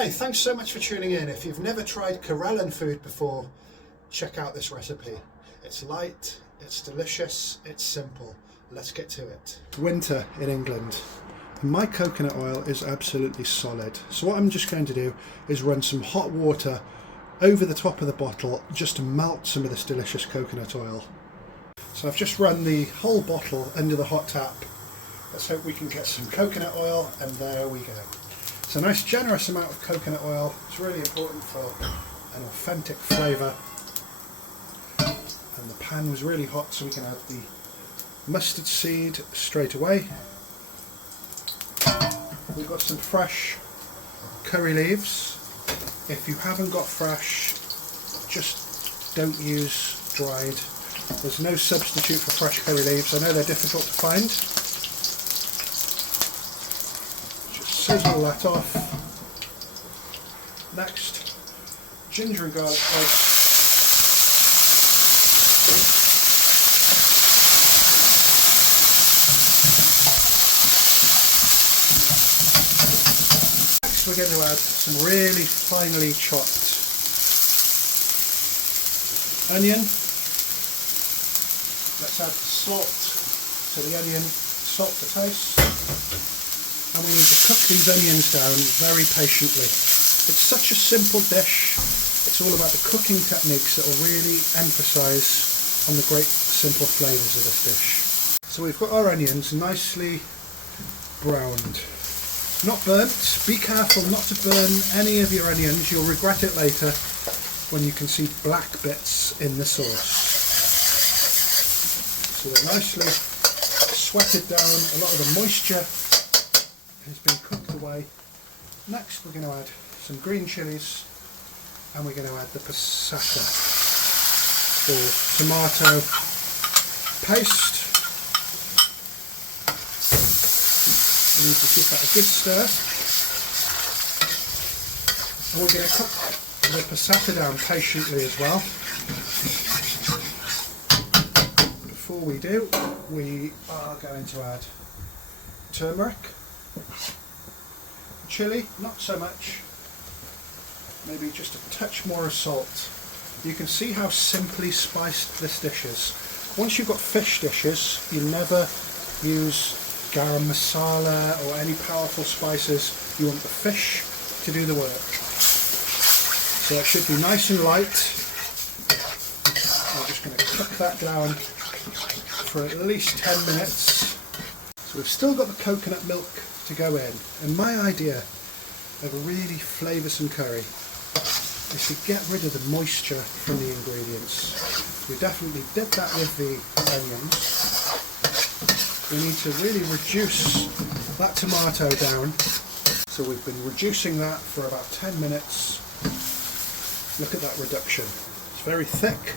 Hi, thanks so much for tuning in. If you've never tried Karelan food before, check out this recipe. It's light, it's delicious, it's simple. Let's get to it. Winter in England, and my coconut oil is absolutely solid. So what I'm just going to do is run some hot water over the top of the bottle just to melt some of this delicious coconut oil. So I've just run the whole bottle under the hot tap. Let's hope we can get some coconut oil, and there we go. It's a nice generous amount of coconut oil. It's really important for an authentic flavour. And the pan was really hot, so we can add the mustard seed straight away. We've got some fresh curry leaves. If you haven't got fresh, just don't use dried. There's no substitute for fresh curry leaves. I know they're difficult to find. Sizzle that off. Next, ginger and garlic paste. Next, we're going to add some really finely chopped onion. Let's add salt to the onion, salt to taste. And we need to cook these onions down very patiently. It's such a simple dish. It's all about the cooking techniques that will really emphasise on the great simple flavours of this dish. So we've got our onions nicely browned. Not burnt. Be careful not to burn any of your onions. You'll regret it later when you can see black bits in the sauce. So they're nicely sweated down. A lot of the moisture has been cooked away. Next we're going to add some green chilies, and we're going to add the passata or tomato paste. We need to give that a good stir, and we're going to cook the passata down patiently as well. Before we do, we are going to add turmeric, chilli, not so much, maybe just a touch more of salt. You can see how simply spiced this dish is. Once you've got fish dishes, you never use garam masala or any powerful spices. You want the fish to do the work. So it should be nice and light. We're just going to cook that down for at least 10 minutes. So we've still got the coconut milk to go in, and my idea of a really flavoursome curry is to get rid of the moisture from the ingredients. We definitely did that with the onions. We need to really reduce that tomato down. So we've been reducing that for about 10 minutes. Look at that reduction. It's very thick.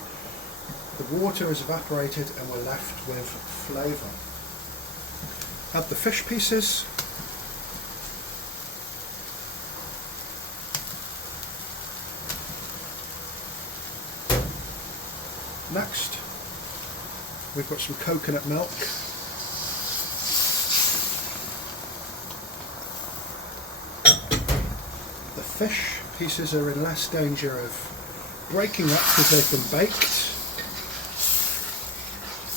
The water has evaporated and we're left with flavour. Add the fish pieces. Next, we've got some coconut milk. The fish pieces are in less danger of breaking up because they've been baked.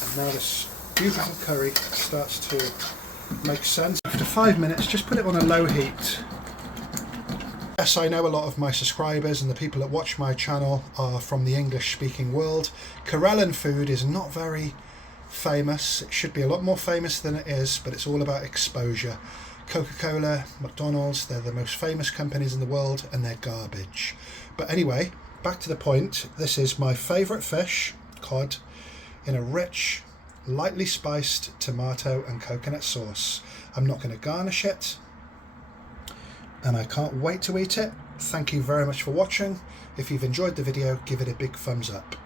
And now this beautiful curry starts to make sense. After 5 minutes, just put it on a low heat. Yes, I know a lot of my subscribers and the people that watch my channel are from the English speaking world. Karelan food is not very famous. It should be a lot more famous than it is, but it's all about exposure. Coca-Cola, McDonald's, they're the most famous companies in the world, and they're garbage. But anyway, back to the point. This is my favourite fish, cod, in a rich, lightly spiced tomato and coconut sauce. I'm not going to garnish it, and I can't wait to eat it. Thank you very much for watching. If you've enjoyed the video, give it a big thumbs up.